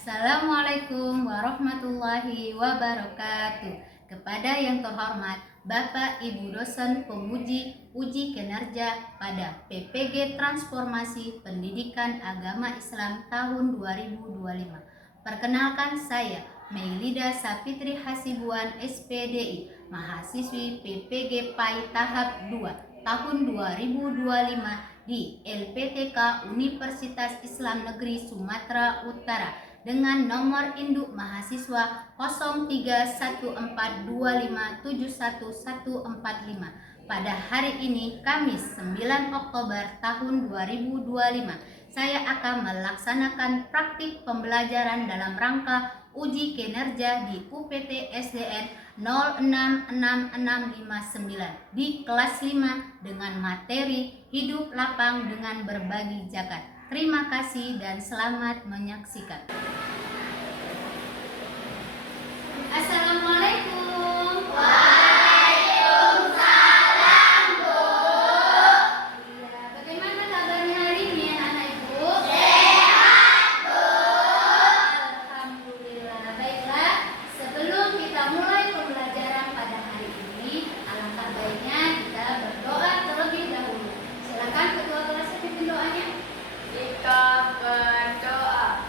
Assalamualaikum warahmatullahi wabarakatuh. Kepada yang terhormat Bapak Ibu dosen penguji uji kinerja pada PPG Transformasi Pendidikan Agama Islam tahun 2025. Perkenalkan, saya Meilida Sapitri Hasibuan SPDI, mahasiswi PPG PAI tahap 2 tahun 2025 di LPTK Universitas Islam Negeri Sumatera Utara dengan nomor induk mahasiswa 0314257145. Pada hari ini Kamis 9 Oktober tahun 2025, saya akan melaksanakan praktik pembelajaran dalam rangka uji kinerja di UPT SDN 066659 di kelas 5 dengan materi hidup lapang dengan berbagi zakat. Terima kasih dan selamat menyaksikan. Assalamualaikum. Waalaikumsalam, Bu. Ya, bagaimana kabarnya hari ini, anak Ibu? Sehat, Bu. Alhamdulillah. Baiklah, sebelum kita mulai pembelajaran pada hari ini, alangkah baiknya kita berdoa terlebih dahulu. Silakan ketua kelas pimpin doanya. Kita berdoa.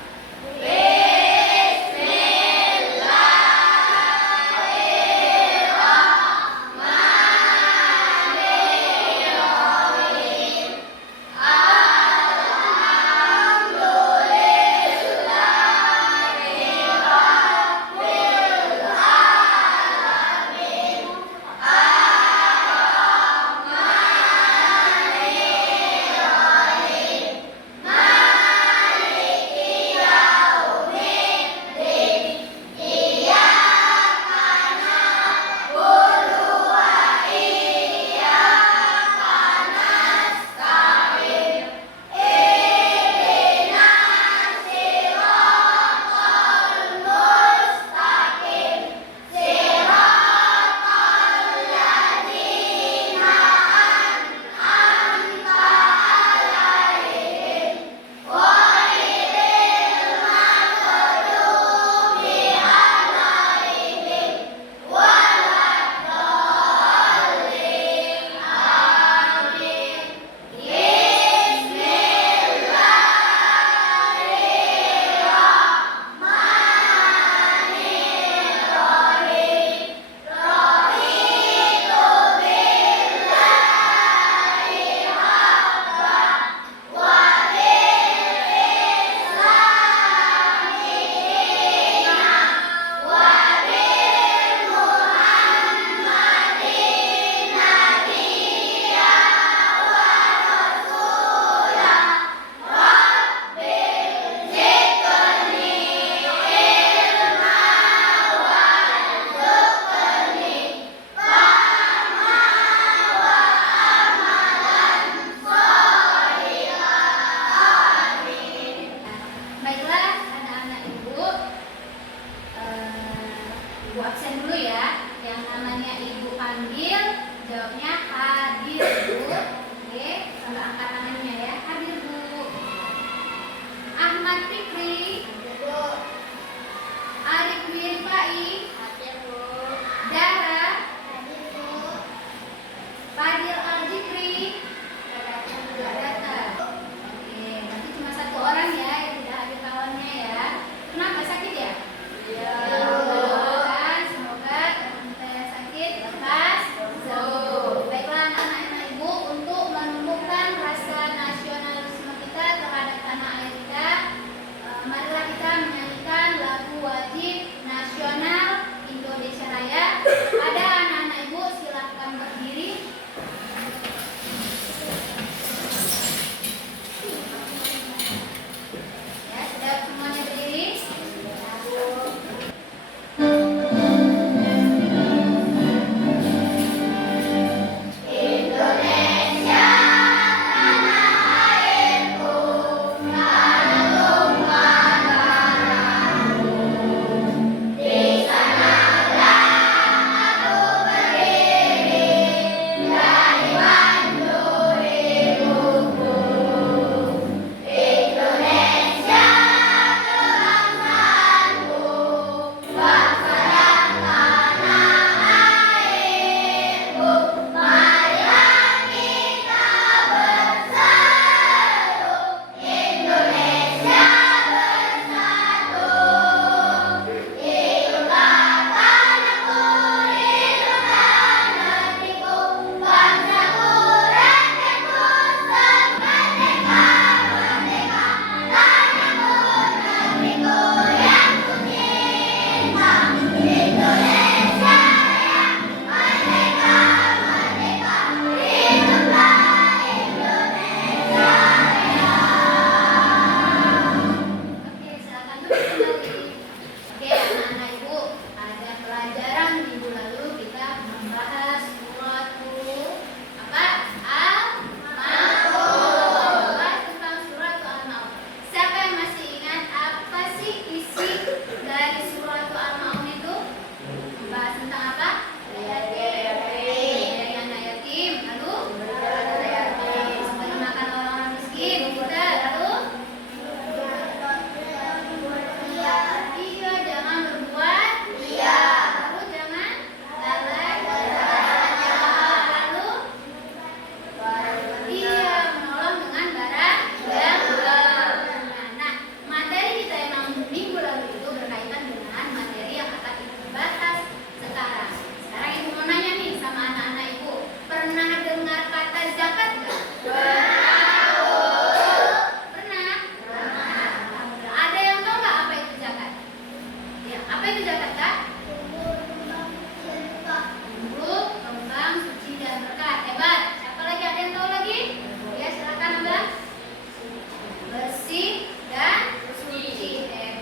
Baiklah, anak-anak Ibu, Ibu absen dulu ya. Yang namanya Ibu panggil, jawabnya hadir, Bu. Oke, sambil angkat tangannya ya. Hadir, Bu. Ahmad Fikri, Arif Wirfai, Dara, Fadil Al-Jikri, tidak datang. Oke, nanti cuma satu orang ya yang tidak hadir kawannya ya. Kenapa, sakit ya? Iya. Doakan semoga teman-teman yang sakit lekas sembuh. Baiklah anak-anak Ibu, untuk menumbuhkan rasa nasionalisme kita terhadap tanah air kita, marilah kita menyanyikan lagu wajib nasional Indonesia Raya. Ada anak-anak Ibu, silahkan berdiri. Ya, sudah semuanya berdiri? Indonesia, tanah airku, tanah tumpah darahku, di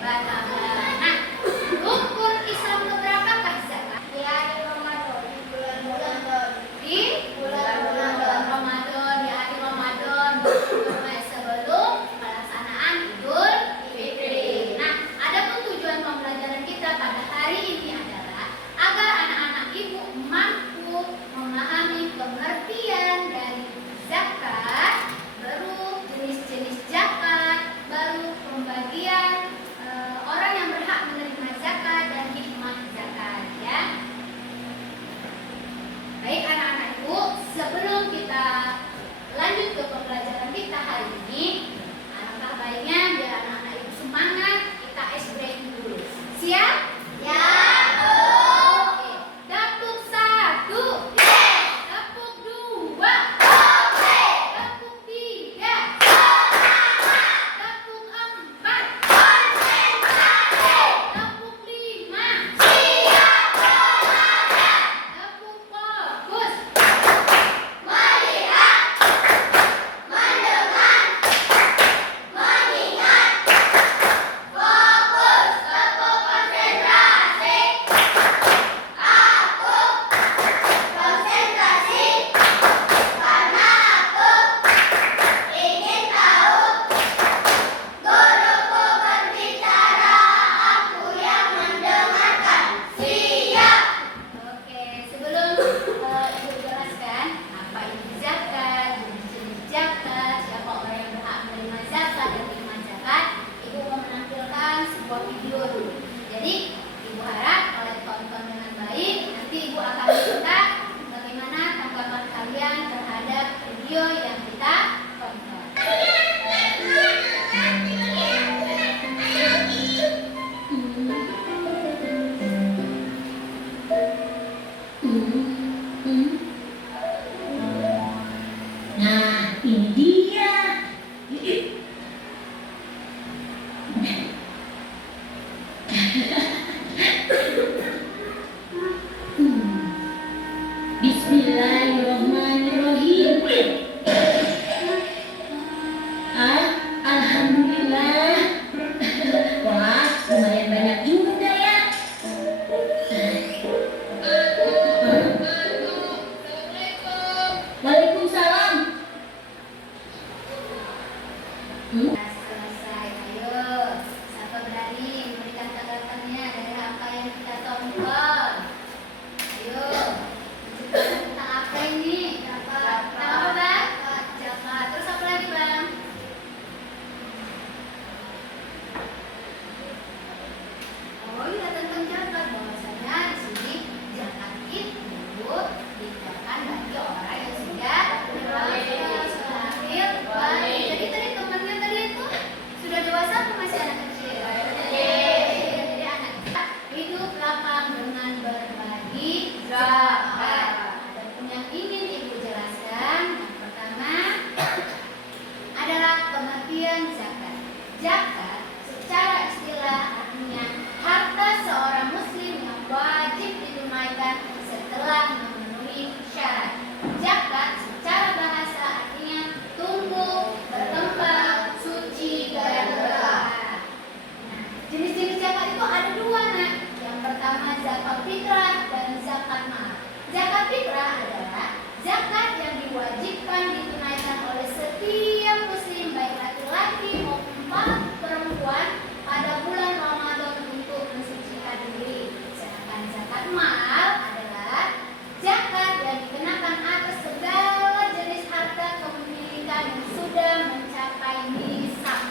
Nah, rukun Islam keberapakah zakat? Di hari Ramadan, di bulan Di bulan Ramadan, di akhir Ramadan, sebelum pelaksanaan Idul Fitri. Nah, adapun tujuan pembelajaran kita pada hari ini adalah agar anak-anak ibu mampu memahami pengertian dari zakat, baru jenis-jenis zakat, baru pembagian orang yang berhak menerima zakat dan hikmah zakat, ya. Baik anak-anak ibu, sebelum kita lanjut ke pembelajaran kita hari ini, alangkah baiknya biar anak-anak ibu semangat, kita ice breaking dulu. Siap? Ya. Oke. Dapuk 1. Dapuk 2. Dapuk 3. Dapuk 4. Dapuk 5. Dapuk fokus. Melihat, mendengar, mengingat, fokus, tepuk konsentrasi, aku konsentrasi, karena aku ingin tahu, guruku berbicara, aku yang mendengarkan, siap. Oke, sebelum ibu jelaskan apa itu zakat, jenis-jenis zakat, siapa orang yang berhak menerima zakat dan hikmah zakat, ibu mau menampilkan sebuah video dulu. Jadi ibu harap kalau ditonton dengan baik, nanti ibu akan minta bagaimana tanggapan kalian terhadap video yang kita tonton. Nah, ini dia. Bismillahirrahmanirrahim. Alhamdulillah. Wah, lumayan banyak juga ya. Waalaikumsalam. Selesai, ayo. Siapa berani memberikan tanggapannya dari apa yang kita tonton? Ayo. Menceritakan tentang apa ini? Tentang apa, Bang? Zakat. Terus apa lagi, Bang? Oh iya, tentang zakat. Bahwasanya di sini zakat itu dikenakan bagi orang yang sudah dewasa, sudah lahir, balik. Jadi tadi temannya tadi itu sudah dewasa atau masih anak kecil? Jadi anak kita hidup lapang dengan berbagi zakat. Adapun yang ingin ibu jelaskan, yang pertama adalah pengertian zakat. Zakat secara istilah artinya harta seorang muslim yang wajib ditunaikan setelah memenuhi syarat. Zakat secara bahasa artinya tumbuh, berkembang, suci, dan berkah. Nah, jenis-jenis zakat itu ada dua, nak. Yang pertama zakat fitrah dan zakat mal. Zakat fitrah adalah zakat yang diwajibkan ditunaikan oleh setiap muslim baik laki-laki maupun perempuan pada bulan Ramadan untuk mensucikan diri. Sedangkan zakat mal adalah zakat yang dikenakan atas segala jenis harta kepemilikan yang sudah mencapai nisab.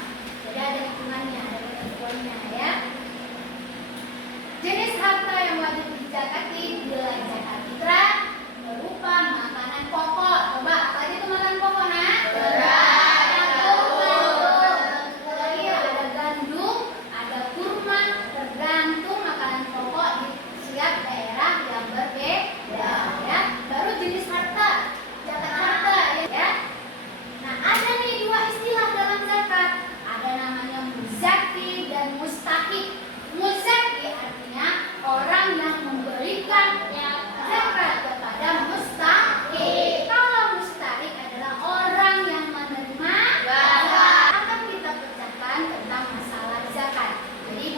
Jadi ada hitungannya, ada ketentuannya, ya. Jenis harta yang wajib dizakati bila zakat fitrah berupa makanan pokok. Coba apa aja tuh makanan pokok, nak? Ada gandum, ada kurma, tergantung makanan pokok di setiap daerah yang berbeda, ya. Baru jenis harta, zakat harta, ya. Nah, ada nih dua istilah dalam zakat. Ada namanya muzaki dan mustahik. Muzaki artinya orang yang memberikan zakat kepada mustahik. Kalau mustahik adalah orang yang menerima zakat. Akan kita pecahkan tentang masalah zakat. Jadi ibu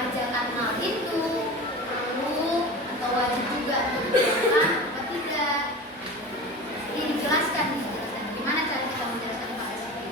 ajak kenal itu perlu atau wajib juga untuk dilakukan atau tidak? Ini dijelaskan nih, dijelaskan. Gimana cara kita menjelaskan Pak Resipi?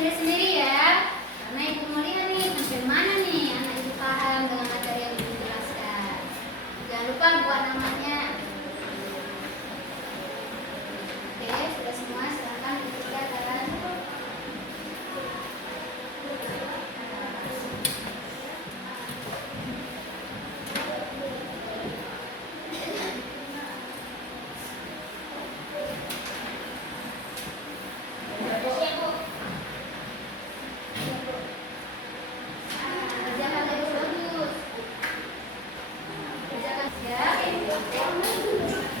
sendiri-sendiri ya. Karena ibu mau lihat nih sampai mana nih anak ibu paham dengan materi yang ibu jelaskan. Jangan lupa buat namanya. Oke, sudah semua, silakan dibuka jalan. Kerjakan bagus bagus. Kerjakan ya.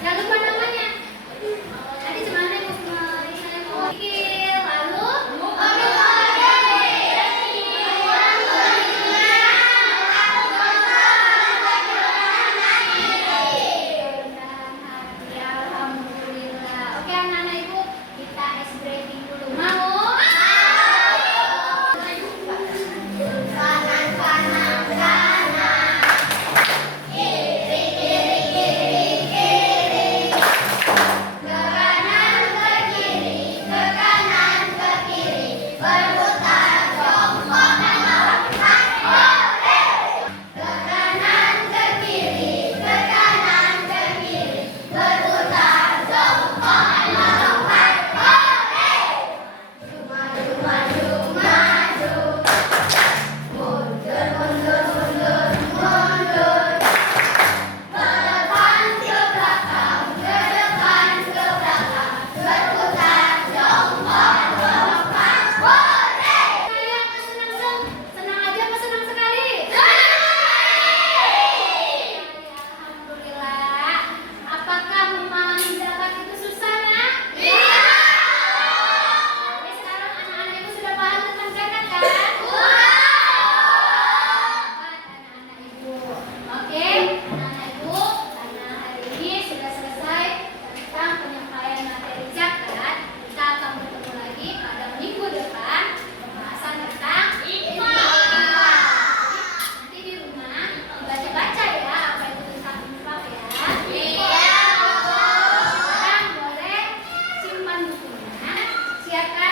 Jangan lupa namanya. Tadi cuma ada yang mau pikir, lalu alhamdulillah. Oke anak-anak ibu, kita ice breaking dulu. Mau? Kanan kanan kanan, kiri kiri kiri kiri, ke kanan ke kiri, ke kanan ke kiri, berputar jongkok dan lompat boleh. Ke kanan ke kiri, ke kanan ke kiri, berputar jongkok dan lompat boleh. Maju maju maju. Mundur, mundur, mundur, mundur. Ke depan, ke belakang, ke depan, ke belakang. Berputar jongkok, lompat, boleh. Sayang, senang senang aja apa senang sekali? Alhamdulillah. Apakah memahami zakat itu susah, Nak? Iya. Oke, sekarang anak-anak ibu sudah paham tentang zakat kan? Anak-anak ibu. Oke, anak-anak ibu, karena hari ini sudah selesai tentang penyampaian materi zakat, kita akan bertemu lagi pada minggu depan pembahasan tentang infak. Nanti di rumah dibaca-baca ya apa itu tentang infak ya. Iya. Sekarang boleh simpan bukunya, siapkan